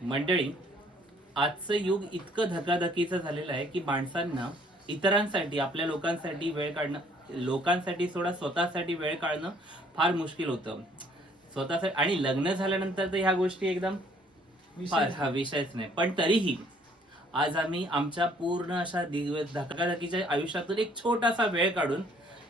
मंडळी, आजचं युग इतकं धकाधकीचं झालेलं आहे की माणसांना इतरांसाठी, आपल्या लोकांसाठी वेळ काढणं, लोकांसाठी सोडा स्वतःसाठी वेळ काढणं फार मुश्किल होतं. स्वतःसाठी आणि लग्न झाल्यानंतर तर ह्या गोष्टी एकदम हा विषयच नाही. पण तरीही आज आम्ही आमच्या पूर्ण अशा धकाधकीच्या आयुष्यातून एक छोटासा वेळ काढून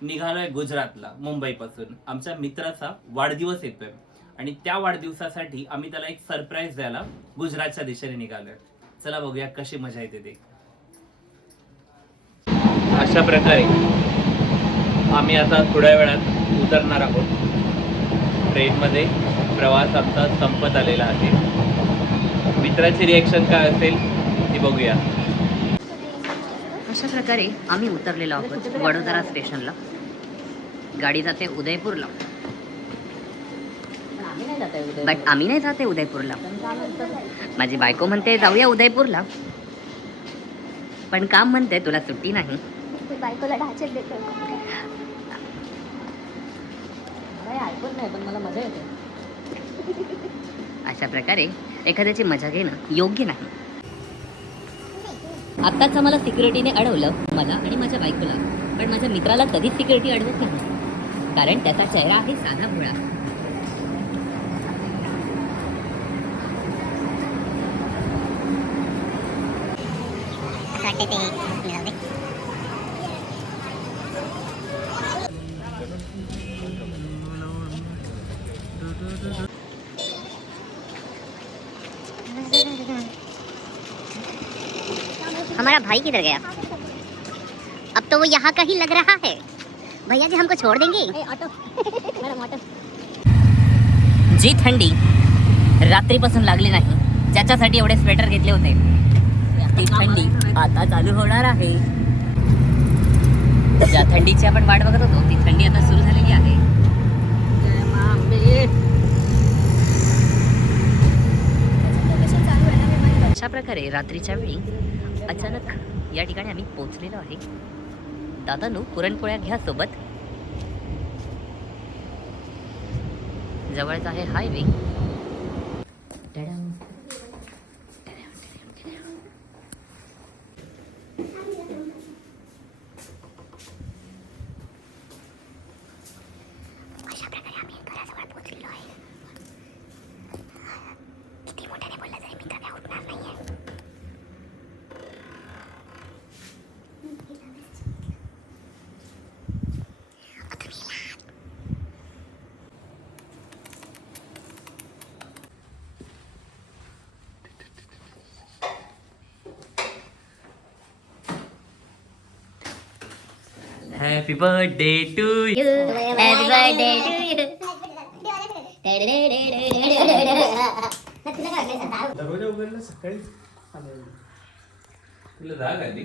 निघालोय गुजरातला, मुंबईपासून. आमच्या मित्राचा वाढदिवस येतोय आणि त्या वाढदिवसासाठी आम्ही त्याला एक सरप्राईज द्यायला गुजरातच्या दिशेने निघालोय. चला बघूया कशी मजा येते ते. अशा प्रकारे आम्ही आता थोड्या वेळात उतरणार आहोत ट्रेनमध्ये. प्रवास आमचा संपत आलेला आहे. मित्राची रिएक्शन काय असेल ती बघूया. अशा प्रकारे आम्ही उतरलेलो आहोत वडोदरा स्टेशनला. गाडी जाते उदयपूरला, बट आम्ही नाही जाते उदयपूरला. माझी बायको म्हणते जाऊया उदयपूरला, पण काम म्हणते तुला सुट्टी नाही. बायकोला ढाचेत देतो. ऐकत नाही पण मला मजा येते. अशा प्रकारे एखाद्याची मजा घेणं योग्य नाही. आत्ताच आम्हाला सिक्युरिटीने अडवलं, मला आणि माझ्या बायकोला, पण माझ्या मित्राला कधीच सिक्युरिटी अडवत नाही, कारण त्याचा चेहरा आहे साधा भोळा. हमारा भाई किधर गया? अब तो वो यहाँ का ही लग रहा है. भैया जी हमको छोड़ देंगे? जी थंडी रात्रीपासून लागली नाही, ज्याच्यासाठी एवढे स्वेटर घेतले होते, ती थंडी आता चालू होणार आहे. ज्या थंडीची आपण वाट बघत होतो ती थंडी आता सुरू झालेली आहे. अशा प्रकारे रात्रीच्या वेळी अचानक या ठिकाणी आम्ही पोहोचलेलो आहे. दादानू पुरणपोळ्या घ्या सोबत. जवळच आहे हायवे. अशा प्रकारे आम्ही घराजवळ पोहोचलेलो आहे. किती मोठ्याने बोलला तरी मी काय उठणार नाहीये. Happy birthday to you. Happy birthday to you. दरवाजा उघडला सकाळीच. तुला जाग आली?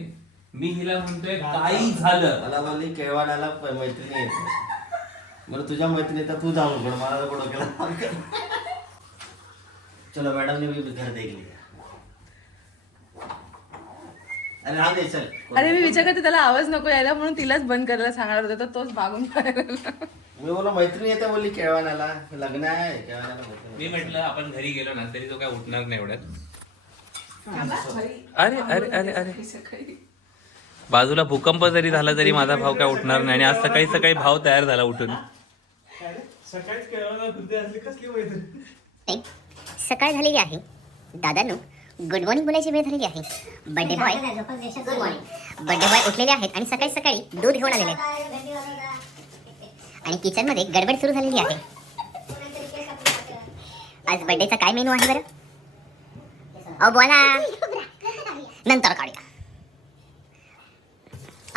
मी हिला म्हणतोय काही झालं. मला म्हणली केळवाड्याला मैत्रिणी येते, बरं तुझ्या मैत्रिणी तर तू जाऊन पण मला तर कुठं केला. चलो मॅडमने मी घर देखली. अरे हा दे चल. अरे मी विचार करते त्याला आवाज नको यायला म्हणून तिलाच बंद करायला सांगणार होते, तर तोच मागून मी बोला मैत्रिणी येते बोलली केळवाड्याला, लग्न आहे केळवाड्याला. मी म्हटलं आपण घरी गेलो ना तरी तो काय उठणार नाही एवढ्यात. अरे अरे अरे अरे, बाजूला भूकंप जरी झाला तरी माझा भाव काय उठणार नाही. आणि आज सकाळी सकाळी भाव तयार झाला उठून. सकाळीच केळवाला बुद्धी असली कसली मैत्रिणी. सकाळ झालेली आहे. दादानू गुड मॉर्निंग बोलायची वेळ झालेली आहे. Birthday boy good morning. Birthday boy उठलेले आहेत आणि सकाळी सकाळी दूध घेऊन आलेले आहेत आणि किचन मध्ये गडबड सुरू झालेली आहे. आज बर्थडेचा काय मेनू आहे बरं? अहो बोला, नंतर काढूया.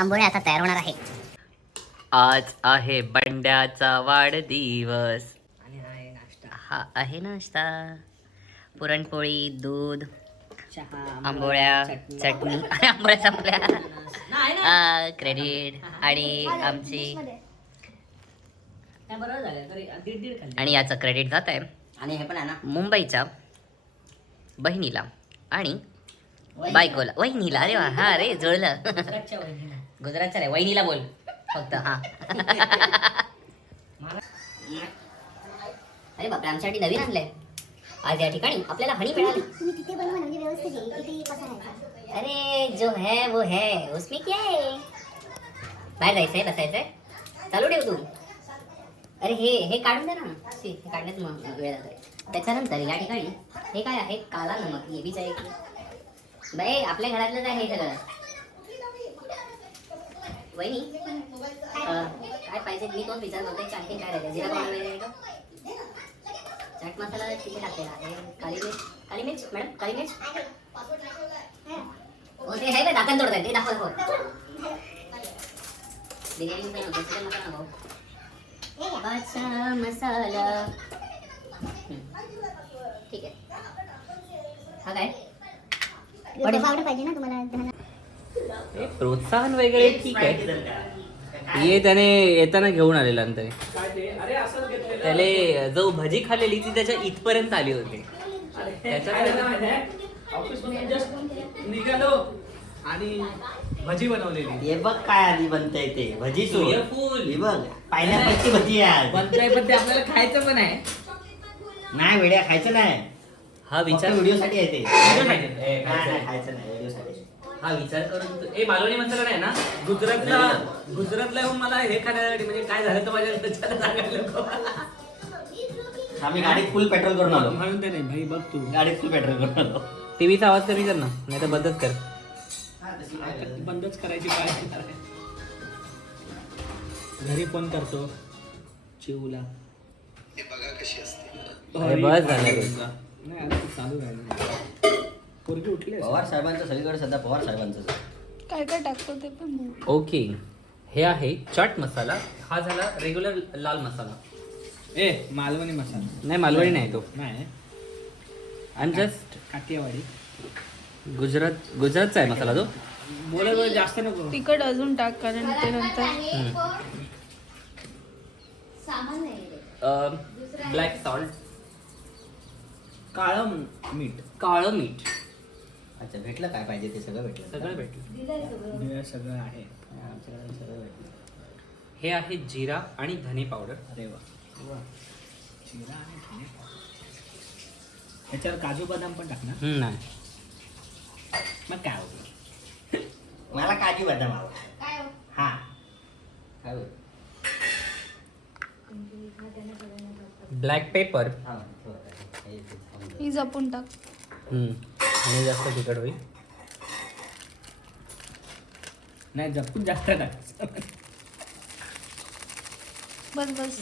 आंबोळे आता तयार होणार आहे. आज आहे बंड्याचा वाढदिवस. हा आहे नाश्ता. पुरणपोळी, दूध, आंबोळ्या, चटणी. आंबोळ्या संपल्या. क्रेडिट आणि आमची, आणि याचं क्रेडिट जात आहे आणि हे पण आहे ना मुंबईच्या बहिणीला आणि बायकोला. वहिनीला? अरे वा, हा रे जुळलं. गुजरातच्या रे, वहिनीला बोल फक्त. हा अरे बापरे, आमच्यासाठी नवीन आणलंय. आज या ठिकाणी आपल्याला हनी मिळाली. तुम्ही तिथे बनवा ना, म्हणजे व्यवस्थित येईल. इथे कसा राहायचा? अरे जो है वो है, उसमें क्या है. बाहेर जायचंय, बसायचंय, चालू ठेव तू. अरे हे काढून दे ना. शी, हे काढण्यात मग वेळ जातोय. त्याच्यानंतर या ठिकाणी हे काय आहे, काला नमक. हे बीच आहे की बाई आपल्या घरातलंच आहे हे सगळं. वहिनी काय पाहिजे मी तोच विचार करतोय. आणखी काय राहिलं? जिरा पावडर वगैरे का? चाट मसाला तिथे टाकलेला आहे. काली मिर्च मॅडम, काली मिर्च. हो ते आहे का दाखल तोडताय ते दाखव. बिर्याणीचा नको, चिकन मसाला नको. बादशाह मसाला. ठीक आहे. हा काय पावडर पाहिजे ना तुम्हाला धना. प्रोत्साहन वगैरे ठीक आहे. हे त्याने येताना घेऊन आलेला नंतर त्याने जो भजी खाल्लेली ती त्याच्या इथपर्यंत आली होती. निघालो आणि भजी बनवलेली. हे बघ काय आधी बनतंय ते भजी सूर्यफूल. हे बघ पायनॅपलची भजी आहे. बनताय पण ते आपल्याला खायचं पण आहे. नाही वेड्या खायचं नाही. हा विचार व्हिडिओ साठी आहे ते. नाही, खायचं नाही व्हिडिओ साठी. हा विचार करून मालवणी मसाला नाही ना गुजरातला येऊन मला हे खाण्यासाठी म्हणजे काय झालं तर माझ्या त्याच्याला सांगायला नको. आम्ही गाडीत फुल पेट्रोल करून आलो. म्हणून ते नाही भाई बघ तू. गाडीत फुल पेट्रोल करून आलो. टीव्हीचा आवाज कमी कर ना, नाही तर बंदच कर. बंदच करायची काय. घरी फोन करतो चिवला. अरे बस झालं रे. नाही आता ते चालू राहिलं. पोरगी उठली असेल. पवार साहेबांचं सगळीकडे सध्या पवार साहेबांचं. काय काय टाकतो ते पण. ओके, हे आहे चाट मसाला. हा झाला रेग्युलर लाल मसाला. ए मालवणी मसाला नाही मालवणी नाही तो. नाही आणि जस्ट काठियावाडी गुजरातचा आहे मसाला तो. बोला जास्त नको. तिखट अजून टाक कारण ते नंतर ब्लॅक सॉल्ट, काळं मीठ. काळं मीठ. अच्छा भेटलं काय पाहिजे ते सगळं भेटलं. सगळं भेटलं. हे सगळं आहे. आमच्याकडे सगळं भेटलं. हे आहे जिरा आणि धने पावडर. अरे वा जिरा आणि धने पावडर. ह्याच्यावर काजू बदाम पण टाकणार. नाही मग काय होतं. मला काजू बदाम आवडतं. हा काय होतं? Black paper. हा, थोडं. ही जपून टाक. आणि जास्त तिखट होईल. नाही जपून जास्त टाक. बस बस.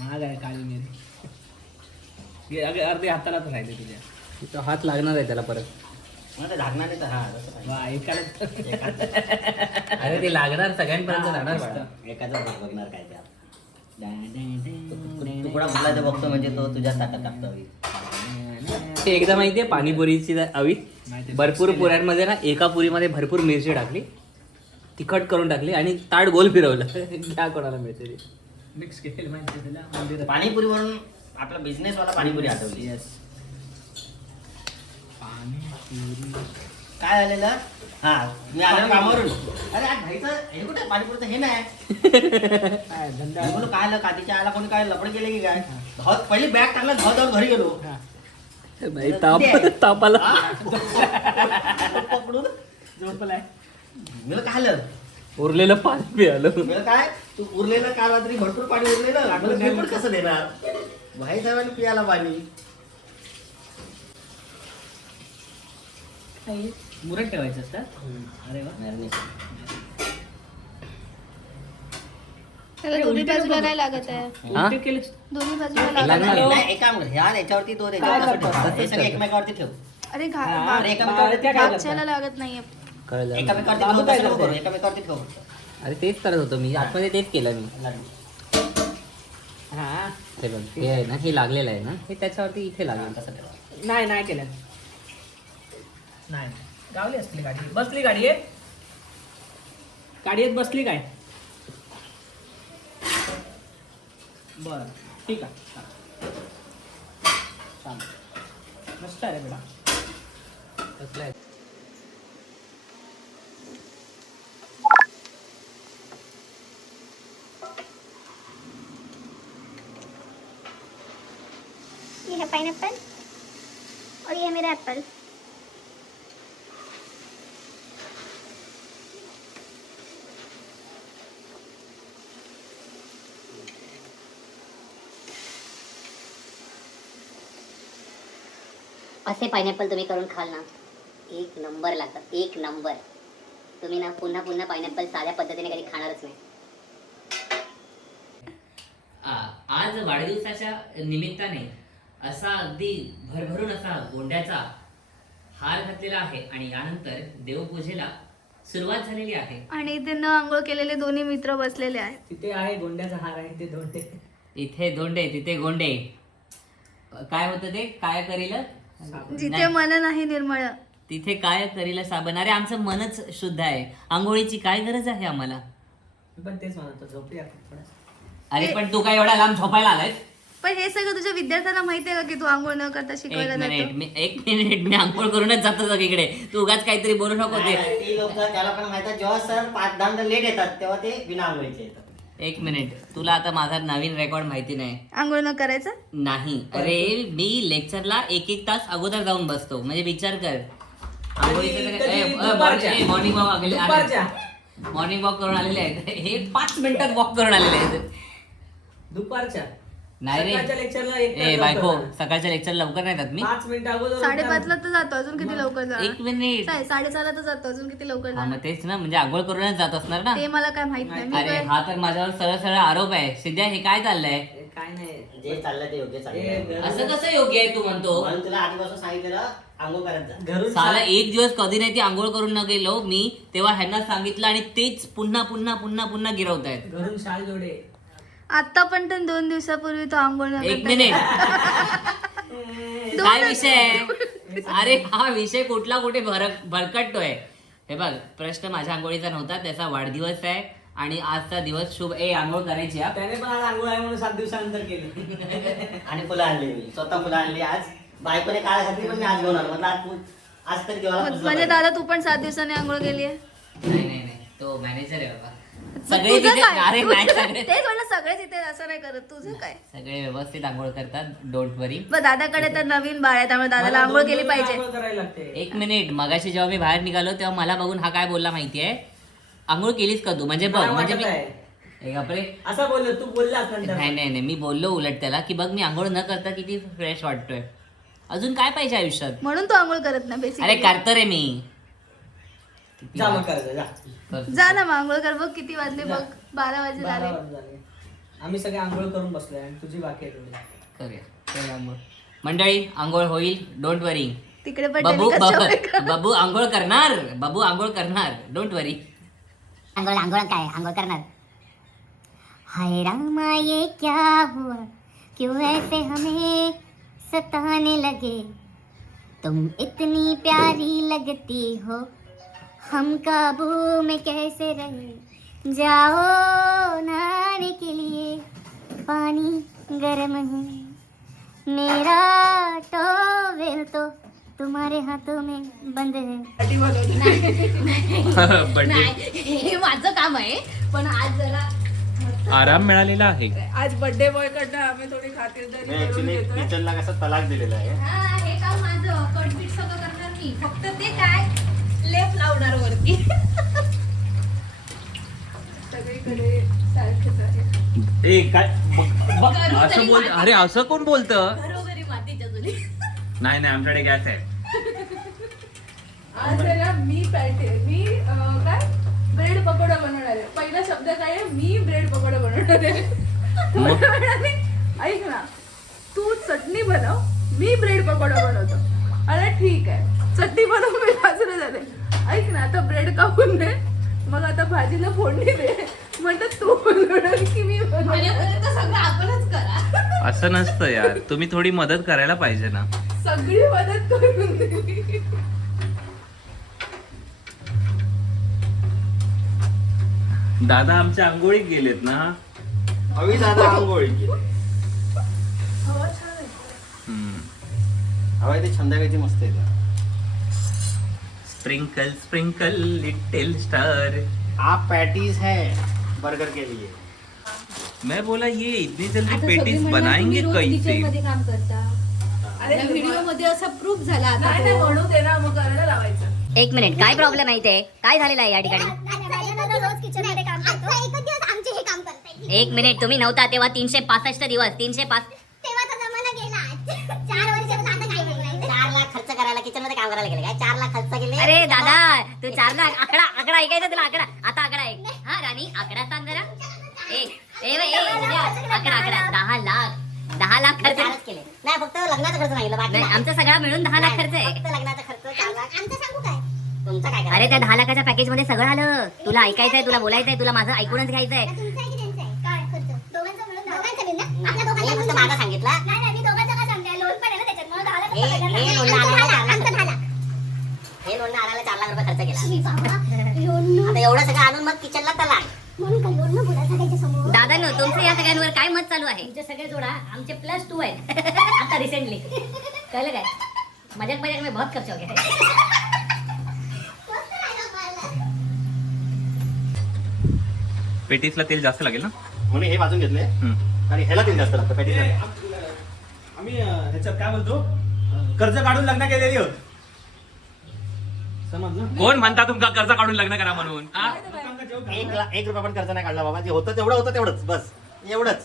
महाग आहे काळी मिरी. अर्धे हातालाच राहिले तुझ्या. तो हात लागणार आहे त्याला परत. मला झाकणार नाही तर हा तसं पाहिजे. वा एकाला अरे ते लागणार सगळ्यांपर्यंत लागणार बाळा. एकाचा भाग बघणार काय ते आता. तुकडा मुला तर बघतो म्हणजे तो तुझ्या ताटात टाकतो. ते एकदा माहितीये पाणीपुरीची हवी. माहिती. भरपूर पुऱ्यांमध्ये ना एका पुरीमध्ये भरपूर मिरची टाकली, तिखट करून टाकली आणि ताट गोल फिरवलं. घ्या कोणाला मिळते ते. मिक्स केलेलं माहिती तुला मंदिरात. पाणीपुरीवरून आपला बिझनेसवाला पाणीपुरी आठवली. येस पाणीपुरी. काय झालेलं हा मी आलो कामावरून. अरे आज भाईचं हे कुठे पाणीपुरीचं हे नाही. काय धंदा. मी बोललो काय आलं कातीच्या आला कोणी काय लपड केले की काय. धावत पहिली बॅग टाकला धावत धावत घरी गेलो. बाई, तापाला पकडून झोपलाय. मी काय आलं उरलेलं पाणी पिळालं. मी काय तू उरलेलं काल रात्री भरपूर पाणी उरलेलं लागलं मी पण कसं देणार. भाई साहेबांनी पियाला पाणी. मुरत ठेवायचं असतं. अरे वा. त्याला दोन्ही बाजूला नाही लागत आहे. हा? उलटे केलेच. दोन्ही बाजूला लागत लागणार. आहे. नाही एका ह्या याच्यावरती तो याच्यावर ठेव. हे सगळे एकमेकावरती ठेव. अरे अरे एकामेकावरती भाच्याला लागत नाहीये. कळलं. एकामेकावरती ठेव तसं नको करू. एकामेकावरती ठेव. अरे तेच करत होतो मी आतमध्ये, तेच केलं मी. हा हे बघ हे आहे ना, हे लागलेलं आहे ना, हे त्याच्यावरती इथे लागेल. तसं ठेवा. नाही नाही केलं. नाही गावली असली गाडी. बसली गाडी आहे. गाडीत बसली काय. बर ठीक आहे. चालेल मस्त आहे रे बेटा. कसलं आहे? पाइनएप्पल और ये है मेरा एप्पल। असे पायनॅपल तुम्ही करून खाल ना, एक नंबर लागतात, एक नंबर. तुम्ही ना पुन्हा पुन्हा पायनॅपल साध्या पद्धतीने कधी खाणारच नाही. आज वाढदिवसाच्या निमित्ताने असा अगदी भरभरून असा गोंड्याचा हार घातलेला आहे आणि यानंतर देवपूजेला सुरुवात झालेली आहे. आणि इथे न आंघोळ केलेले दोन्ही मित्र बसलेले आहेत. तिथे आहे गोंड्याचा हार आहे, तिथे दोंडे. इथे दोंडे तिथे गोंडे. काय होतं ते? काय करील जिथे मन नाही निर्मळ तिथे काय करील साबण. अरे आमचं मनच शुद्ध आहे, आंघोळीची काय गरज आहे आम्हाला? मी पण तेच म्हणतो, झोपली आपण थोडं. अरे पण तू काय एवढा लांब झोपायला आलाय? पण हे सगळं तुझ्या विद्यार्थ्यांना माहिती आहे का की तू आंघोळ न करता शिकवायला जातो? एक मिनिट मी आंघोळ करूनच जातो सगळीकडे. तू उगाच काहीतरी बोलू नको. ते ती लोक त्याला पण माहिती आहे, जेव्हा सर 5-10 मिनिटं लेट येतात तेव्हा ते बिना आंघोळीचे येतात. एक मिनिट, तुला आता माझा नवीन रेकॉर्ड माहिती नाही? आंघोळ न करायचं नाही. अरे मी लेक्चरला 1-1 तास अगोदर जाऊन बसतो. म्हणजे विचार कर, मॉर्निंग वॉक करून आलेले आहेत हे 5 मिनिटात वॉक करून आलेले आहेत. दुपारच्या नाही रे सकाळच्या लेक्चरला 1 तास बायको, लवकर. सकाळच्या लेक्चर लवकर नाही जात मी. 5 मिनिटं अगोदर 5:30ला तर जातो, अजून किती लवकर जा? 1 मिनिट. 6:30ला तर जातो, अजून किती लवकर हा जा? मग तेच ना, म्हणजे आंघोळ करूनच जात असणार ना. ते मला काय माहित नाही. मी अरे काय- हा तर माझ्यावर सरळ सरळ आरोप आहे. सिद्ध्या हे काय चाललंय? काय नाही, जे चाललंय ते योग्य चाललंय. असं कसं योग्य आहे तू म्हणतो? म्हणून तुला आधीपासून सांगितलेलं आंघोळ करत जा. घरून साला एक दिवस कधी नाही ती आंघोळ करून न गेलो मी, तेव्हा ह्यांना सांगितलं आणि तेच पुन्हा पुन्हा पुन्हा पुन्हा गिरवतायत. घरून शाल जोडे. आता पण तर 2 दिवसापूर्वी तो आंघोळ न एक करता- मिनिट, काय विषय आहे? अरे हा विषय कुठला कुठे भरकटतोय. हे बघ, प्रश्न माझ्या आंघोळीचा नव्हता, त्याचा वाढदिवस आहे आणि आजचा दिवस शुभ. आंघोळ करायची हा. त्याने पण आज आंघोळ आहे म्हणून 7 दिवसानंतर केली. आणि फुलं आणली मी, स्वतः फुलं आणली आज. बायकोने काळ घातली पण मी आज घेऊन आलो. म्हटलं आज तरी देवाला पुजलं म्हणजे पाहिजे. दादा तू पण 7 दिवसांनी आंघोळ केली आहे? नाही नाही नाही, तो मॅनेजर आहे बाबा. मग सगळे तुझं तिथे, काय? अरे नाही सगळे तेच म्हणलं, सगळेच इथे असं नाही करत. तुझं काय? सगळे व्यवस्थित आंघोळ करतात, डोंट वरी. बरं, दादाकडे तर नवीन बाळ आहे, त्यामुळे दादाला मला आंघोळ 2 केली दिवस पाहिजे. आंघोळ करायला लागते. एक मिनिट, मगाशी जेव्हा मी बाहेर निघालो तेव्हा मला बघून हा काय बोलला माहितीये? आंघोळ केलीस का तू? म्हणजे बघ, मला म्हणजे वाटत मी आहे. एक आपले असं बोललो तू, बोललास नंतर. नाही नाही नाही, मी बोललो उलट त्याला की बघ मी आंघोळ न करता किती फ्रेश वाटतोय. अजून काय पाहिजे आयुष्यात? म्हणून तो आंघोळ करत नाही अरे बेसिकली. करतो रे मी. जा मग करायचं, जा. करतो. जा ना मग आंघोळ कर. बघ किती वाजले, बघ 12 वाजले 12 झाले. वाजले झाले. आम्ही सगळे आंघोळ करून बसलोय आणि तुझी बाकी आहे थोडी. करूया आंघोळ. मंडळी आंघोळ होईल, डोंट वरी. तिकडे पण बाबू टेलिकास्ट होईल. बाबू आंघोळ करणार, बाबू आंघोळ करणार, डोंट वरी. आंघोळ आंघोळ काय आंघोळ करणार. हाय रामा ये क्या हुआ, क्यों ऐसे हमें सताने लगे, तुम इतनी प्यारी लगती हो, हम काबू में कैसे रहे, जाओ नहाने के लिए पानी गर्म है, मेरा टॉवेल तो तुम्हारे हाथों में बंद है. हे माझं काम आहे, पण आज जरा आराम मिळालेला आहे. आज बर्थडे बॉय कडनं आम्ही थोडी खातिरदारी करून ऍक्च्युली घेतोय. किचनला कसं तलाक दिलेला आहे. हा, हे काम माझं. कटपीट सगळं करणार मी, फक्त ते काय लेप लावणार वरती. सगळीकडे सारखेच आहे. असं बोल. अरे असं कोण बोलतं? घरोघरी मातीच्या चुली. नाही नाही, आमच्याकडे गॅस आहे. आज आहे ना मी काय ब्रेड पकोडा बनवणार आहे. पहिला शब्द काय आहे, मी ब्रेड पकोडा बनवणार आहे. मग? तो म्हणाले, ऐक ना, तू चटणी बनव, मी ब्रेड पकोडा बनवतो. अरे ठीक आहे, चटणी बनव, मी बाजूला झाले. ऐक ना, आता ब्रेड कापून दे, मग आता भाजीला फोडणी दे. म्हणतात तू बनवणार की मी बनवणार? सगळं आपणच करा. असं नसतं यार, तुम्ही थोडी मदत करायला पाहिजे ना. सगळी मदत करून दिली. दादा आमच्या आंघोळीत गेलेत ना. हवी दादा आंघोळी केली. हवा छान आहे. हवा इथे संध्याकाळची मस्त येते. Sprinkle sprinkle little star. आप पैटीज है बर्गर के लिए. मैं बोला ये इतनी जल्दी पेटीज बनाएंगे कैसे? मध्ये काम करता. व्हिडिओ मध्ये असा प्रूफ झाला आता नाही नाही तो. म्हणू दे ना, मग करायला लावायचं. एक मिनिट, काय प्रॉब्लेम आहे इथे? काय झालेलं आहे या ठिकाणी? रोज किचन मध्ये काम करतो. एकच दिवस आमचे हे काम करताय. एक मिनिट, तुम्ही नव्हता तेव्हा 365 दिवस 305. तेव्हाचा जमाना गेला. 4 वर्षात आता काय नाही. 4 लाख खर्च करायला किचन मध्ये काम करायला गेले काय? 4 लाख खर्च केले. अरे दादा, तू 4 लाख आकडा ऐकायचा तुला? आता आकडा ऐक. हा राणी, आकडा सांग जरा. आकडा 10 लाख खर्च चारच केले. नाही फक्त लग्नाचा खर्च नाही बाकी नाही, नाही. आमचा सगळा मिळून 10 लाख खर्च आहे. फक्त लग्नाचा खर्च 4 लाख. आमचं सांगू काय? तुमचं काय अरे त्या 10 लाखाच्या पॅकेज मध्ये सगळं आलं. तुला ऐकायचंय, तुला बोलायचंय, तुला माझं ऐकूनच घ्यायचंय. तुमचं आहे की त्यांचं आहे? काय खर्च? दोघांचं मिळून ना? आपल्या मी फक्त दोघांचा माझा सांगितला. नाही मी दोघांचं का सांगते? लोन पण आहे ना त्याच्यात. मला 10 लाख हे रुपये हे पगार लोणनं नाही. आणायला आमचं 10 लाख. हे लोणनं आणायला 4 लाख रुपये खर्च केला. शी बाबा, लोन आता एवढं सगळं आणून मग किचनला तलाक. म्हणून का लोन बोलायचं त्याच्या समोर? दादांनो, तुमचं या सगळ्यांवर काय मत चालू आहे? तुमचे सगळे जोडा आमचे +2 आहेत आता रिसेंटली. कळलं काय? मजाक में बहुत खर्च हो गया है. मस्त राहिलं मला. पेटीसला तेल जास्त लागेल ना. म्हणून हे वाजून घेतले हम्म. आणि ह्याला तेल जास्त लागतं पॅटीसला. आम्ही ह्याच्यात काय बोलतो, कर्ज काढून लग्न केलेली होत. समजलं? कोण म्हणता तुमका कर्ज काढून लग्न करा म्हणून? हा? 1 रुपया पण खर्च नाही काढला बाबा. जे होतं तेवढंच बस एवढंच.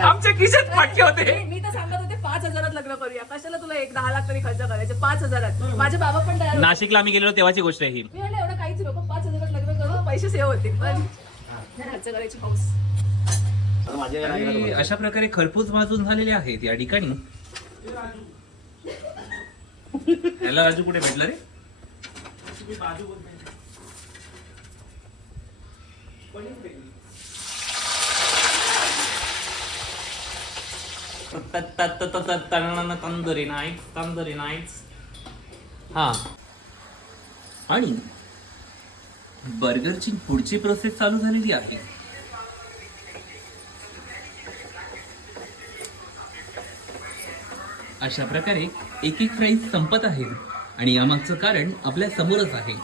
आमच्या खिशात फाटके होते. मी तर सांगत होते 5,000 लग्न करूया. कशाला तुला 10 लाख तरी खर्च करायचे? 5,000. माझे बाबा पण तयार होते. नाशिकला आम्ही गेलेलो तेव्हाची गोष्ट आहे ही. मी म्हणलं एवढं काहीच नको, 5,000 लग्न करू, पैसे सेव्ह होतील. पण खर्च करायची पाऊस. माझे आणि अशा प्रकारे खरपूस भाजून झालेले आहेत या ठिकाणी. याला राजू कुठे भेटला रे? तंदुरी नाईट्स. हा, आणि बर्गरची पुढची प्रोसेस चालू झालेली आहे. अशा प्रकारे एक फ्राईज संपत आहेत आणि यामागचं कारण आपल्या समोरच आहे.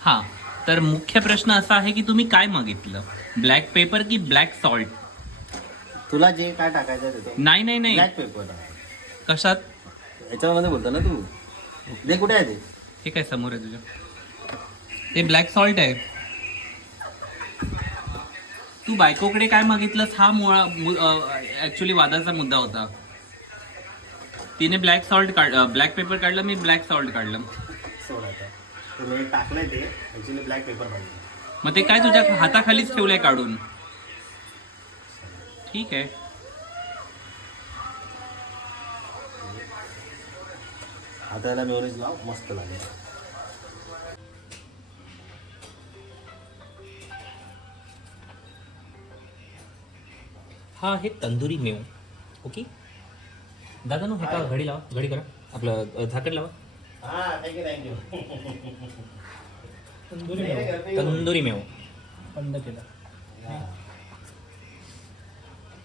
हा, तर मुख्य प्रश्न असा आहे की तुम्ही काय मागितलं, ब्लॅक पेपर की ब्लॅक सॉल्ट? तुला जे काय टाकायचं ते नाही ब्लॅक पेपर कशात? याच्यामध्ये बोलतो ना तू. ते कुठे आहे ते? हे काय समोर आहे तुझ्या? ते ब्लॅक सॉल्ट आहे. तू बायकोकडे काय मागितलंस हा ऍक्च्युली वादाचा मुद्दा होता. तिने ब्लॅक पेपर काढलं, मी ब्लॅक सॉल्ट काढलं. सोड आता. तुम्ही टाकलंय ते ऍक्च्युली ब्लॅक पेपर पाहिजे. मग ते काय तुझ्या हाताखालीच ठेवलंय काढून? ठीक आहे. आता याला मेयोनीज लाव, मस्त लागेल. हा आहे तंदुरी मेव. ओके दादा, नो ह्याका घडी लावा, घडी करा, आपलं झाकण लावा. हा, थँक्यू. तंदुरी मेव. बंद केलं.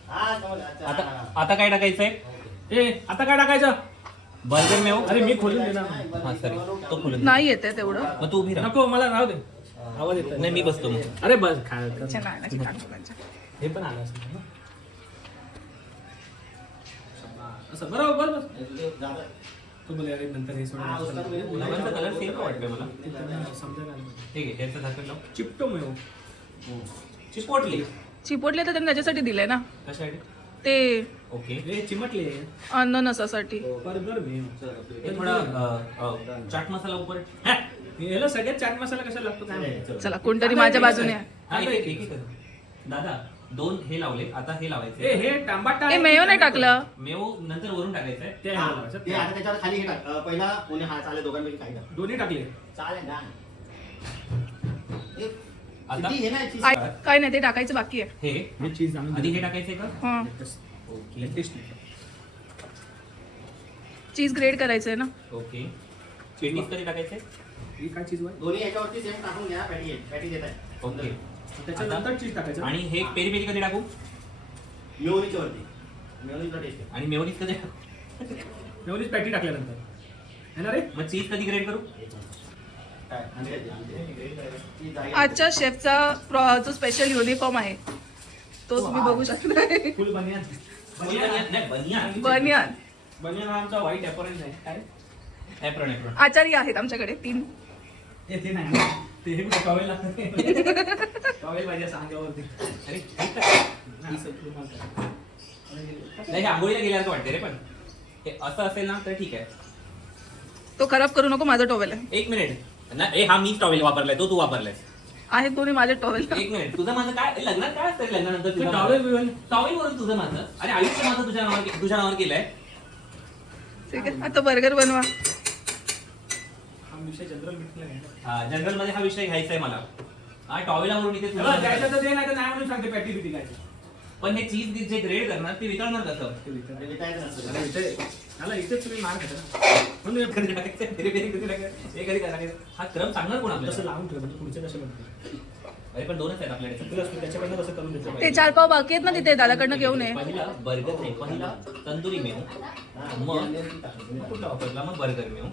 हा, समजलं. अच्छा. आता आता काय टाकायचंय? आता काय टाकायचं? बर्गर मेव. अरे मी खोलून देणार नाही. हा सॉरी, तो खोलून दे. नाही येते तेवढं. मग तू उभी राहा. नको, मला राहू दे. आवाज येतो. नाही, मी बसतो मग. अरे बस खा. हे पण आलं असेल ना. असं बरोबर बस. तू बोल अरे नंतर हे सोडून लवंगचा कलर सेम वाटतोय मला. समजा ठीक आहे, त्याचं झाकण लाव. चिपटो मेव. चिपटली. चिपोटले तर त्यांनी त्याच्यासाठी दिलंय ना, कशासाठी? ते ओके. हे चिमटले. अननसासाठी. बर्गर मेव. हे थोडा चाट मसाला ऊपर. याला सगळ्यात चाट मसाला कशाला लागतो काय माहिती. चला, कोणतरी माझ्या बाजूने आहे. हा, एक कर. दादा 2 हे लावले, आता हे लावायचे. हे टांबाटा. ए, मेयो नाही टाकलं. मेव नंतर वरून टाकायचंय. ते हा, लावायचं. ते आता त्याच्यावर खाली हे टाक. पहिला कोणी हा चालेल, दोघांपैकी काही टाक. दोन्ही टाकले. चालेल ना. आता हे नाही चीज. काय नाही, ते टाकायचं बाकी आहे. हे मी चीज आणून आधी हे टाकायचंय का? हा, ओके. चीज ग्रेड करायचंय ना. ओके. पेटीस कधी टाकायचंय? ही काय चीज वाय? दोन्ही याच्यावरती सेम टाकून घ्या. पॅटी देत आहे. ओके. त्याच्यानंतर चीज टाकायचं. आणि हे पेरी पेरी कधी टाकू? मेयोनीजच्या वरती. मेयोनीजला टेस्ट आहे. आणि मेयोनीज कधी टाकू? मेयोनीज पॅटी टाकल्यानंतर है ना रे. मग चीज कधी ग्रेड करू? काय? ती जागी- आजच्या शेफचा जो स्पेशल युनिफॉर्म आहे तो तुम्ही बघू शकता. फुल बनियान. फुल बनियान नाही, बनियान. बनियान. बनियान हा आमचा व्हाईट ॲपरन्स आहे. काय Apron. आचार्य आहेत आमच्याकडे 3. ते नाही ते हे टॉवेल लागतं. टॉवेल पाहिजे सांग्यावरती. अरे ठीक आहे. नाही हे आंघोळीला गेल्यासारखं वाटते रे, पण हे असं असेल ना तर ठीक आहे. तो खराब करू नको, माझा टॉवेल आहे. एक मिनिट ना, हा मीच टॉवेल वापरलाय, तो तू वापरलाय. आहे दोन्ही माझे टॉवेल. एक मिनिट, तुझं माझं काय लग्नात काय असतं लग्नानंतर ते टॉवेल बिवेल. टॉवेल वरून तुझं माझं आणि आयुष्य माझं तुझ्या नावावर केलंय. ठीक आहे, आता बर्गर बनवा. हा विषय जनरल मीटिंगला घ्यायचा. हा जनरल मध्ये हा विषय घ्यायचा आहे मला. हा टॉवेलावरून इथे तेव्हा द्यायचं तर दे, नाही तर नाही म्हणून सांगते पॅटी बिटी काय. पण हे चीज जे ग्रेड करणार ते वितळणार कसं? ते विचार. अरे विचारायचं नसतं. अरे विषय मला इथेच तुम्ही मार खाता ना. म्हणून कधी टाकायचं, कधी टाकायचं, हे कधी करायचं. हा क्रम सांगणार कोण तसं आपल्याला? लावून ठेव म्हणजे पुढचे कसे बनते. अरे पण 2च आहेत आपल्याकडे. तुला त्याच्याकडनं कसं करून देतो. ते 4 पाव बाकी आहेत ना तिथे, दादाकडनं घेऊन ये. पहिला बर्गर नाही, पहिला तंदुरी मेव, मग कुठला वापरला, मग बर्गर मेव,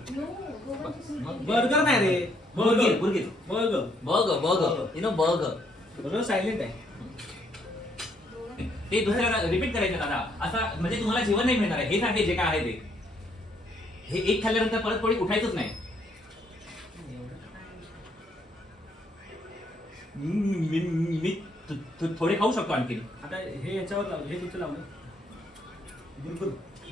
मग बर्गर नाही रे. बुर्गिर बुर्गिर burger. Burger burger you know burger. Burger silent आहे. ते दुसऱ्याला रिपीट करायचं दादा. असा म्हणजे तुम्हाला जेवण नाही मिळणार आहे. हेच आहे जे काय आहे ते. हे एक खाल्ल्यानंतर परत पोळी उठायचंच नाही. मी थोडे खाऊ शकतो आणखी. आता हे याच्यावर लावलं, हे कुठं लावलं. बर्गर.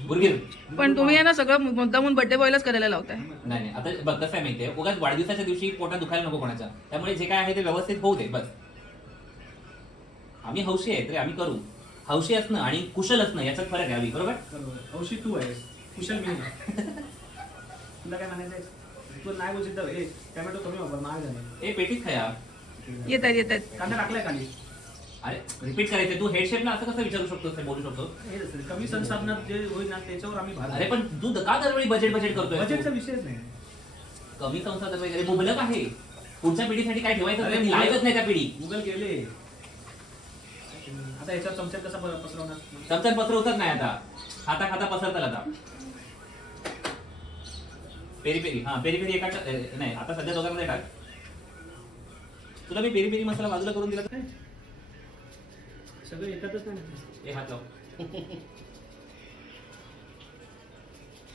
बुर्गिर पण तुम्ही आहे ना सगळं मुद्दामून बर्थडे बॉयलाच करायला लावताय. नाही आता बघ कसं आहे माहितीये, उगाच वाढदिवसाच्या दिवशी पोटात दुखायला नको कोणाच्या. त्यामुळे जे काय आहे ते व्यवस्थित होऊ दे बस. आम्ही हौशी आहेत रे, आम्ही करू. हौशी असणं आणि कुशल असणं याच्यात फरक आहे आम्ही, बरोबर? बरोबर. औषध तू आहेस, कुशल मी नाही. तुला काय म्हणायचं आहे? तू नाही बोलशील तर हे टॅमॅटो कमी वापर, महाग झाले. ए पेटीत खाया. येत आहेत. कांदा टाकलाय खाली. अरे रिपीट करायचं. तू हेड शेपला असं कसं विचारू शकतो, बोलू शकतो? हे असेल, कमी संसाधनात जे होईल ना त्याच्यावर आम्ही भार. अरे पण तू का दरवेळी बजेट करतोय? बजेटचा विषयच नाही. कमी संसाधन वगैरे मुबलक आहे. पुढच्या पिढीसाठी काय ठेवायचं अरे, नाही, लायकच नाही त्या पिढी. गुगल केले. आता याच्यावर चमच्यात कसा पसरवणार. चमच्यात पसरवतच नाही आता. खाता खाता पसरतात आता. पेरी पेरी हा पेरी पेरी एका नाही आता सध्या दोघांमध्ये टाक. तुला मी पेरी पेरी मसाला बाजूला करून दिला तर सगळं एकत्रच नाही. हे हात लाव.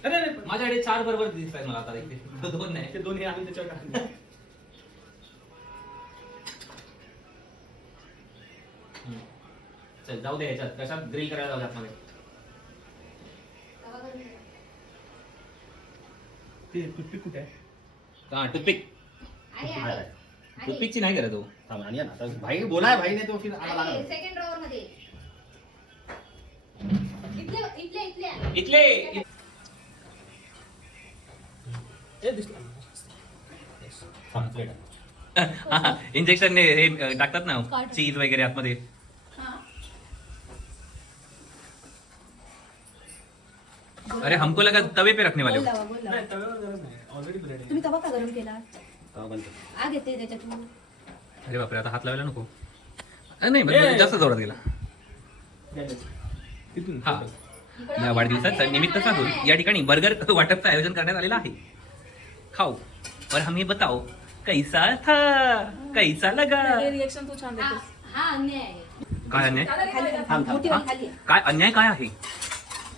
अरे अरे माझ्याकडे 4 बरोबर दिसत आहे मला आता इथे. 2 नाही. ते दोन्ही आम्ही त्याच्यावर टाकले. चल जाऊ दे याच्यात. कशात ग्रिल करायला जाऊ दे आतमध्ये. ते टूथपिक कुठे आहे. हा टूथपिक. टूथपिकची नाही करत हो. थांब आणि आता भाई बोलाय भाई नाही तो फिर आला लागला. सेकंड ड्रॉवर मध्ये इथल्या इथले हे दिसलं. थांब प्लेट. इंजेक्शन हे टाकतात ना चीज वगैरे आतमध्ये. अरे हमको लगा तवे पे रखने वाले हो. नाही तव्यावर गरज नाही, ऑलरेडी ब्रेड आहे. तुम्ही तवा का गरम केला? हा, बंद. आग येते त्याच्यातून. अरे बापरे आता हात लावायला नको. नाही म्हणजे जास्त जोरात गेला. द्या त्याचं. तिथून हा या वाढदिवसाचं निमित्त साधून या ठिकाणी बर्गर वाटपचं आयोजन करण्यात आलेलं आहे. खाओ और हमें बताओ कैसा था, कैसा लगा. रिएक्शन तू छान देतोस. हा अन्याय आहे. काय अन्याय? थांब थांब. मोठी वाली खाली आहे. काय अन्याय काय आहे?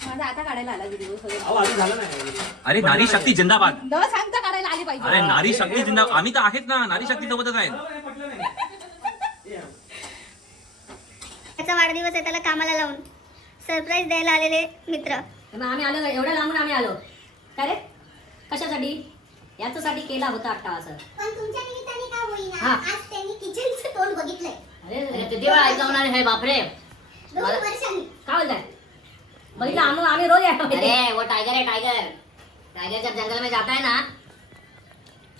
माझा आता काढायला आला व्हिडिओ सगळे. अहो आधी झालं नाही. अरे नारी शक्ती जिंदाबाद. न सांगता काढायला आली पाहिजे. अरे नारी शक्ती जिंदाबाद. आम्ही तर आहेच ना, नारी शक्ती सोबतच आहेत. मला नाही पटलं नाही. त्याचा वाढदिवस आहे, त्याला कामाला लावून सरप्राईज द्यायला आलेले मित्र. मग आम्ही आलो, एवढ्या लांबून आम्ही आलो. काय रे कशासाठी? याच्यासाठी केला होता अट्टाहास. पण तुमच्या निमित्ताने का होईना, हा. आज त्यांनी किचनचं तोंड बघितलंय. अरे ते देवा ऐकवणार आहे बापरे. 2 वर्षांनी. काय बोलताय? बघितलं आम्ही रोज येतो. अरे वो टाइगर है टाइगर. टाइगर जब जंगल में जाता है ना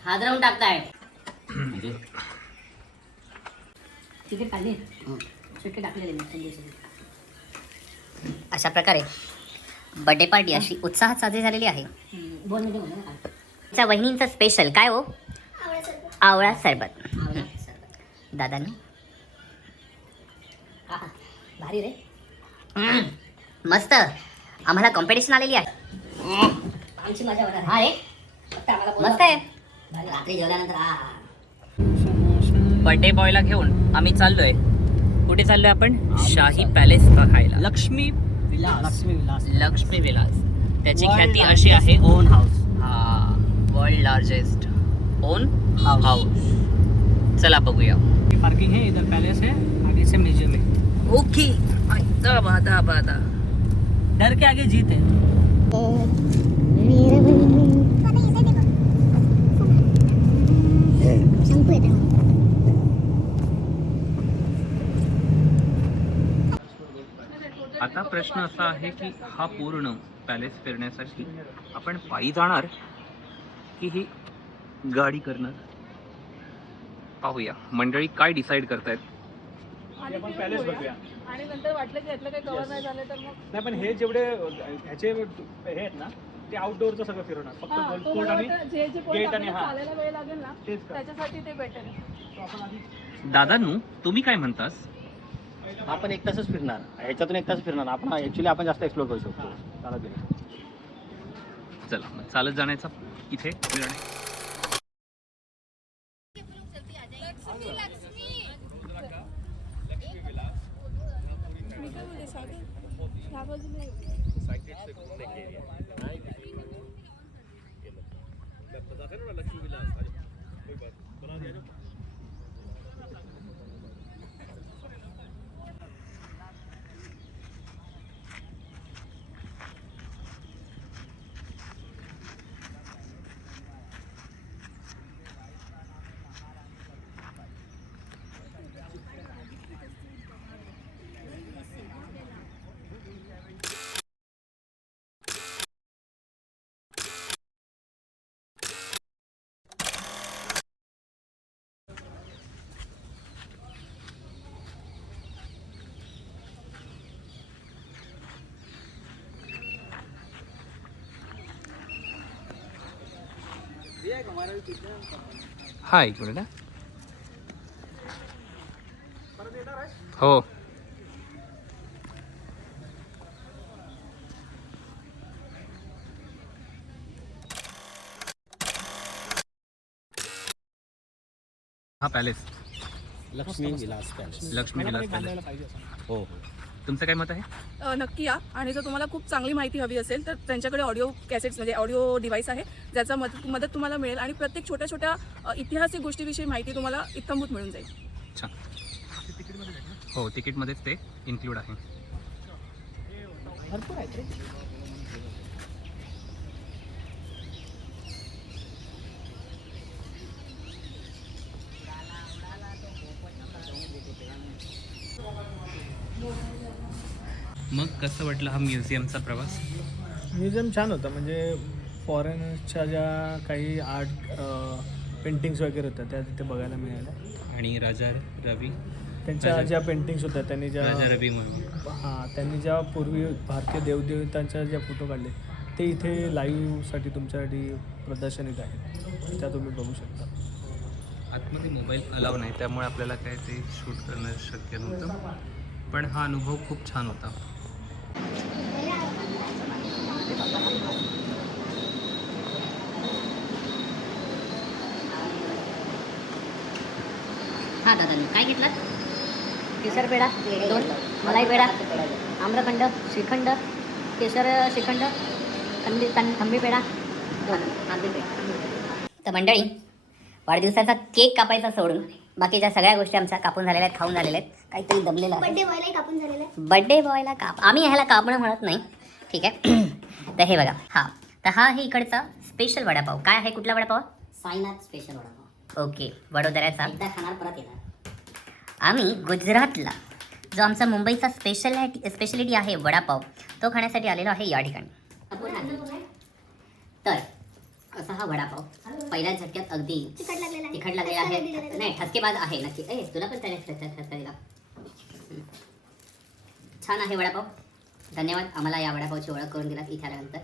हादरवून टाकताय. तिथे खाल्ली सुट्टी टाकलेली. अशा प्रकारे बर्थडे पार्टी अशी उत्साहात साजरी झालेली आहे. बोल मध्ये बोल ना. च्या वहिनींचं स्पेशल काय हो? आवडत. आवळा सरबत. आवडा सरबत. दादांनी आहा, भारी रे. मस्त. आम्हाला कॉम्पिटिशन आलेली आहे. आमची मजा होणार. हा रे फक्त आम्हाला बोलवा. मस्त आहे. भारी. रात्री जेवल्यानंतर बर्थडे बॉयला घेऊन आम्ही चाललोय. कुठे चाललोय आपण? शाही पॅलेस बघायला. लक्ष्मी लक्ष्मी विलास. त्याची ख्याती अशी आहे, ओन हाऊस. हा, वर्ल्ड लार्जेस्ट ओन हाऊस. चला बघूया. पार्किंग है, इधर पैलेस है, आगे से म्यूजियम है. ओके. बादा डर के आगे जीत है. आता प्रश्न असा आहे की हा पूर्ण पॅलेस फिरण्यासाठी आपण पायी जाणार की ही गाडी करणार. पाहूया मंडळी काय डिसाईड करतायत. आणि आपण फिरून पॅलेस घेऊया. बघूया. आणि नंतर वाटलं की यातलं काही कव्हर नाही झालं तर मग नाही पण हे जेवढे ह्याचे हे आहेत ना ते आउटडोअरचं सगळं फिरवणार. फक्त हा, गोल्फ तो कोर्ट मला आणि वाटतं जे point gate आणि आपल्याला हा. चालायला वेळ लागेल ना तेच का. त्याच्यासाठी ते बेटर आहे. तो आपण आधी दादांनू तुम्ही काय म्हणतास. आपण एक तासच फिरणार, ह्याच्यातून एक तास फिरणार. आपण ऍक्च्युली आपण जास्त एक्सप्लोर करू शकतो. चालत गेलं. चला मग चालत जाण्याचा इथे निर्णय. मी काय बोलते, सागर, ह्या बाजूला ये. हा एक मिनिट. हो हा पॅलेस लक्ष्मी विलास पॅलेस. लक्ष्मी विलास काम पॅलेस. द्यायला पाहिजे असं. हो हो. तुमचं काय मत आहे. नक्की या. आणि जर तुम्हाला खूप चांगली माहिती हवी असेल तर त्यांच्याकडे ऑडिओ कॅसेट्स म्हणजे ऑडिओ डिव्हाइस आहे ज्याचा मदत तुम्हाला मिळेल आणि प्रत्येक छोट्या छोट्या ऐतिहासिक गोष्टीविषयी माहिती तुम्हाला इत्थंभूत मिळून जाईल. छान. हो तिकीटमध्येच ते इन्क्लूड आहे. भरपूर आहेत रे. मग कसं वाटलं हा म्युझियमचा प्रवास. म्युझियम छान होतं. म्हणजे फॉरेनच्या ज्या काही आर्ट पेंटिंग्स वगैरे होत्या त्या तिथे बघायला मिळाल्या. आणि राजा रवी त्यांच्या ज्या पेंटिंग्स होत्या त्यांनी ज्या राजा रवी म्हणून हां त्यांनी ज्या पूर्वी भारतीय देवदेवतांच्या ज्या फोटो काढले ते इथे लाईव्हसाठी तुमच्यासाठी प्रदर्शनीत आहेत. त्या तुम्ही बघू शकता. आतमध्ये मोबाईल अलाव नाही त्यामुळे आपल्याला काय ते शूट करणं शक्य नव्हतं. पण हा अनुभव खूप छान होता. हा दादा काय घेतलं. केसर पेढा 2, मलाई पेढा, आम्रखंड, श्रीखंड, केसर श्रीखंड, थंबी पेढा 2, तांबी पेढा. तर मंडळी वाढदिवसाचा केक कापायचा सोडून बाकीच्या सगळ्या गोष्टी आमच्या कापून झालेल्या आहेत, खाऊन झालेल्या आहेत. काहीतरी दबलेलं आहे. बर्थडे बॉयला कापून झालेला आहे. बर्थडे बॉयला काप. आम्ही ह्याला कापणं म्हणत नाही. ठीक आहे. तर हे बघा. हा तर हा आहे इकडचा स्पेशल वडापाव. काय आहे, कुठला वडापाव. साईनाथ स्पेशल वडापाव. ओके. वडोदऱ्याचा. एकदा खाणार परत येणार. आम्ही गुजरातला जो आमचा मुंबईचा स्पेशलिटी आहे वडापाव तो खाण्यासाठी आलेलो आहे या ठिकाणी. तर असा हा वडापाव पहिल्याच झटक्यात अगदी तिखट लागलेला आहे. तिखट लागलेला आहे. ठसका दिलेला नाही ठसकेबाज आहे नक्की. तुला पण त्याने ठसका दिला. छान आहे वडापाव. धन्यवाद आम्हाला या वडापावची ओळख करून दिलात. इथे आल्यानंतर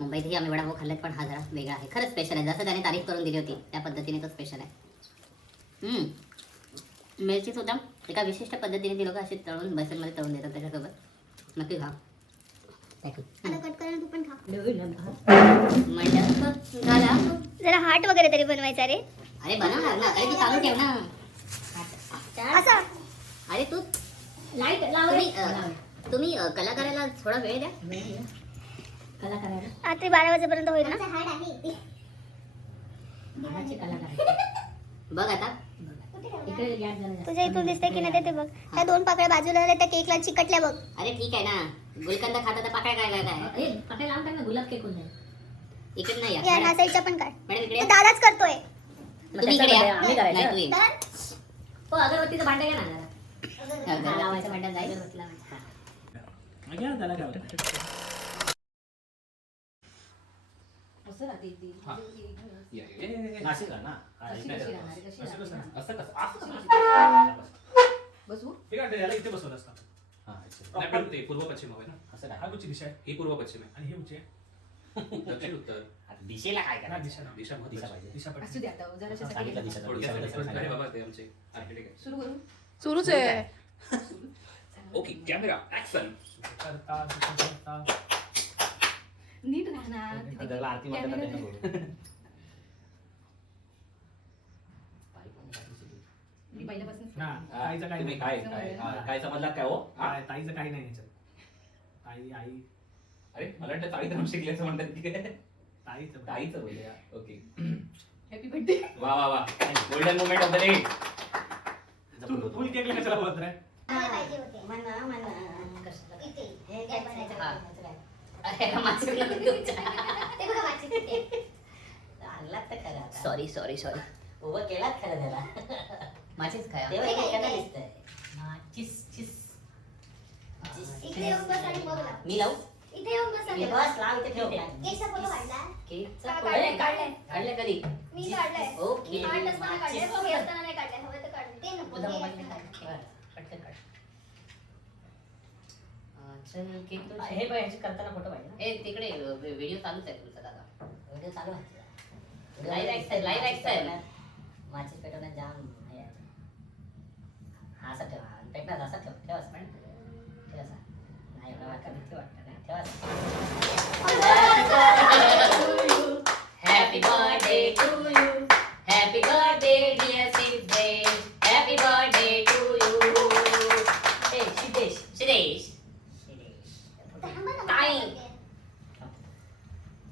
मुंबईतही आम्ही वडापाव खाल्लेत पण हा जरा वेगळा आहे. खरंच स्पेशल आहे. जसं त्याने तारीफ करून दिली होती त्या पद्धतीने तो स्पेशल आहे. मिरची सुद्धा एका विशिष्ट पद्धतीने ती लोक अशी तळून बेसनमध्ये तळून देतात त्याच्यासोबत. नक्की खा. आता कट करून तू पण खा. म्हटलं झाला. जरा हार्ट वगैरे तरी बनवायचा रे. अरे बनवणार ना. अरे तू चालू ठेव ना. असं अरे तू लाईट तुम्ही तुम्ही कलाकाराला थोडा वेळ द्या. कला करायला रात्री 12 वाजेपर्यंत होईल ना. मानाचे कलाकार बघ आता इकडे गॅस झाला तुझ्या इथून दिसते की नाही ते बघ. त्या 2 पाकळ्या बाजूला आल्या, त्या केकला चिकटल्या बघ. अरे ठीक आहे ना, गुलकंद खाता तर पाकळ्या काय काय ए पकडे लावून टाक ना, गुलाब केक होऊन इकडे नाही या या. ना साईडच्या पण काढ. मॅडम इकडे तो या. दादाच करतोय. तुम्ही इकडे या. आम्ही नाही, करायचं तू ये. हो अगरबत्तीचं भांडं घ्या ना जरा. लावायचं भांडं जाईल अगरबत्ती लावायचं. असं राहते ती. हा. नाशिकला ना. कशी राहणार, कशी राहणार? असं कसं असं बसू ठीक आहे याला इथे बसवलं असतं. नाही पण ते पूर्व पश्चिम हवं ना. असं काय हा कुठची दिशा आहे ही पूर्व पश्चिम आहे, आणि ही कुठची आहे? दक्षिण उत्तर. आता दिशेला काय ना करायचं? दिशा ना. दिशा दिशा महत्वाची. पाहिजे. दिशा असू पाहिजे. दे आता जरा सांगितलं दिशा तर थोडक्यात दिशा अरे सांगितलं. बाबा ते आमचे आर्किटेक्ट आहे. सुरू करू. सुरूच आहे. Okay camera action. करता, करता. नीट राहणार आता तिथे त्याला आरती म्हणतात कॅमेरा त्यांना बोलू. मी पहिल्यापासून ना, ताईचं काही तुम्ही नाही. काय समजलात काय हो? काय, ताईचं काही नाही याच्यात. ताई, आई, अरे मला वाटतं ताई नाम शिकल्याचं म्हणतात की काय? ताईचं बघ. ताईचं बोलूया. Okay happy birthday. वा वा वा golden moment of the day. तू फुल केकला कशाला बोलत रे? मला पाहिजे होते. इथे. हे काय काय बनायचं? हा. अरे माझं ते बघा माझी. आणलात तर खरं. Sorry sorry sorry. उभं केलात खरं त्याला. माझीच काय तेव्हा एक एखादा दिसतंय. चिस चिस. इथे येऊन बस आणि बघ लाव. मी लावू? इथे येऊन बस आणि बघ. बस लाव इथे ठेव. केकचा फोटो काढला. केकचा का- फोटो काढलाय, काढलाय. काढलाय कधी? मी काढलाय. ओके. 8 असताना काढलाय. 6 असताना नाही काढलाय. हवं तर काढ. ते नको. तुझा हे मोबाईल असताना काढ. काढ. पटकन काढ. चल केक तो हे पाहिजे करताना फोटो पाहिजे. ए तिकडे व्हिडिओ चालूच आहे तुमचा दादा. व्हिडिओ चालू आहे. लाईव्ह ऍक्सेल लाईव्ह ऍक्सेल. माझी पेटवण्यात जाम आहे. हा असा ठेवा. पेटणार असा ठेव. ठेव असं पण. ठेव असा. नाही एवढा वाटतं भीती वाटतं ना. ठेव happy birthday to you. Happy birthday dear Siddhesh. Happy birthday to you. ए सिद्धेश सिद्धेश. थांबा ना, ताई.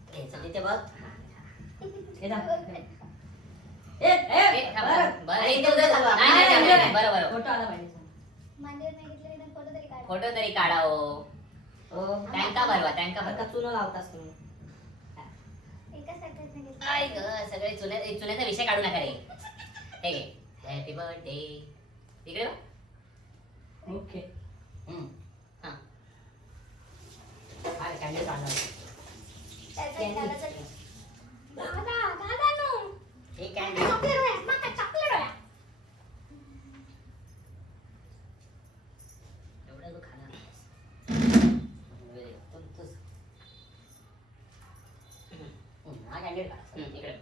मला हे चल इथे बघ. हे दाख. बरोबर फोटो आला पाहिजे. मांडीवर नाही घेतलं निदान फोटो तरी काढ. फोटो तरी काढा हो. टँका भरवा टँका आता भरवा. चुना लावतास तुम्ही. एका साईडला नाही घेतलं. आई ग सगळे चुन्याचा विषय काढू नका रे. हे घे. Happy birthday. इकडे बघ. ओके. हा. अरे कॅन्डल काढला. त्याचा दादाचा केक. दादा नो. हे कॅन्डल. चॉकलेट होया. मग चॉकलेट होया. एवढं तू खाणार नाहीस. हा कॅन्डल काढ. इकडे.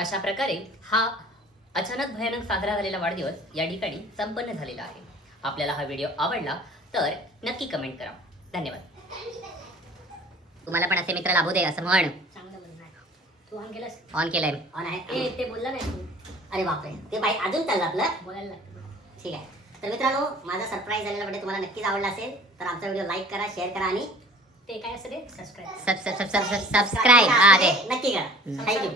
अशा प्रकारे हा अचानक भयानक साजरा झालेला वाढदिवस या ठिकाणी संपन्न झालेला आहे. आपल्याला हा व्हिडिओ आवडला तर नक्की कमेंट करा. धन्यवाद. तुम्हाला पण असे मित्र लाभू दे असं म्हण. चांगलं बोलणार. तू ऑन केलंस? ऑन केलंय. ऑन आहे. ए ते बोलला नाही तू. अरे बापरे ते बाई अजून चाललं आपलं. बोलायला लागतं. ठीक आहे. तर मित्रांनो माझा सरप्राईज झालेला व्हिडिओ तुम्हाला नक्कीच आवडला असेल तर आमचा व्हिडिओ लाईक करा शेअर करा आणि ते काय असतं रे? सबस्क्राईब. सबस्क्राईब. हा ते नक्की करा. थँक्यू.